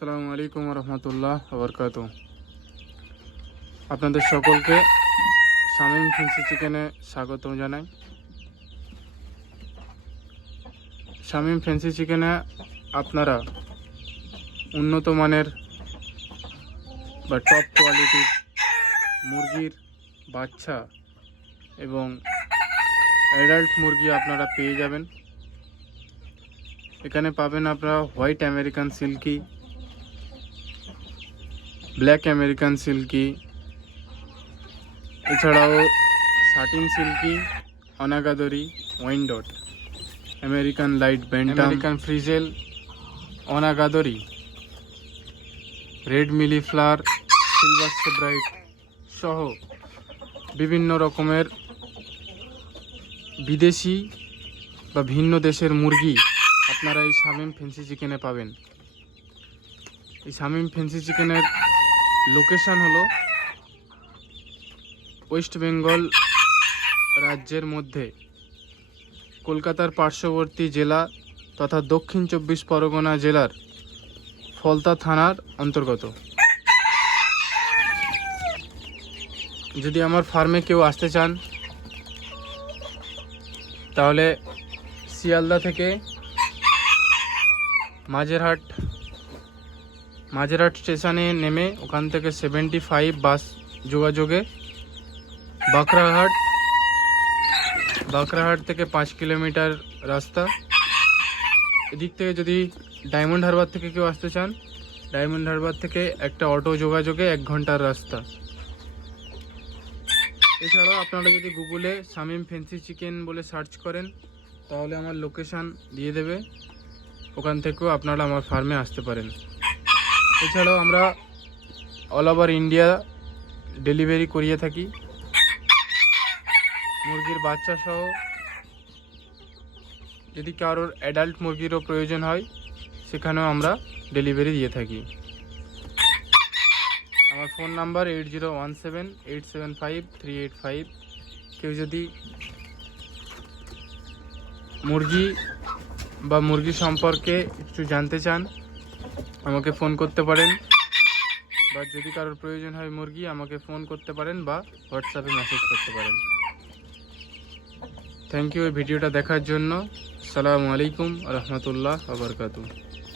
আসসালামু আলাইকুম রহমতুল্লাহ বরকাতু। আপনাদের সকলকে শামীম ফ্যান্সি চিকেনে স্বাগত জানাই। শামীম ফ্যান্সি চিকেনে আপনারা উন্নত মানের বা টপ কোয়ালিটির মুরগির বাচ্চা এবং অ্যাডাল্ট মুরগি আপনারা পেয়ে যাবেন। এখানে পাবেন আপনারা white American silky, black American silky, এছাড়াও satin silky, Onagadori, Wyandotte, American light bantam, American frizzle, Onagadori, red mille fleur, silver Sebright সহ বিভিন্ন রকমের বিদেশি বা ভিন্ন দেশের মুরগি আপনারা এই শামীম ফ্যান্সি চিকেনে পাবেন। এই শামীম ফ্যান্সি চিকেনের লোকেশান হলো ওয়েস্ট বেঙ্গল রাজ্যের মধ্যে কলকাতার পার্শ্ববর্তী জেলা তথা দক্ষিণ 24 পরগনা জেলার ফলতা থানার অন্তর্গত। যদি আমার ফার্মে কেউ আসতে চান তাহলে শিয়ালদা থেকে মাঝেরহাট স্টেশনে নেমে ওখান থেকে 75 বাস যোগাযোগে বাঁকড়াহাট থেকে 5 কিলোমিটার রাস্তা। এদিক থেকে যদি ডায়মন্ড হারবার থেকে কেউ আসতে চান, ডায়মন্ড হারবার থেকে একটা অটো যোগাযোগে 1 ঘন্টার রাস্তা। এছাড়াও আপনারা যদি গুগলে শামীম ফ্যান্সি চিকেন বলে সার্চ করেন তাহলে আমার লোকেশান দিয়ে দেবে, ওখান থেকেও আপনারা আমার ফার্মে আসতে পারেন। এছাড়াও আমরা অল ওভার ইন্ডিয়া ডেলিভারি করিয়ে থাকি। মুরগির বাচ্চা সহ যদি কারোর অ্যাডাল্ট মুরগিরও প্রয়োজন হয় সেখানেও আমরা ডেলিভারি দিয়ে থাকি। আমার ফোন নাম্বার 8017875385। কেউ যদি মুরগি সম্পর্কে একটু জানতে চান আমাকে ফোন করতে পারেন, বা যদি কারোর প্রয়োজন হয় মুরগি আমাকে ফোন করতে পারেন বা হোয়াটসঅ্যাপে মেসেজ করতে পারেন। থ্যাংক ইউ এই ভিডিওটা দেখার জন্য। আসসালামু আলাইকুম রহমতুল্লাহ ওয়া বারাকাতুহু।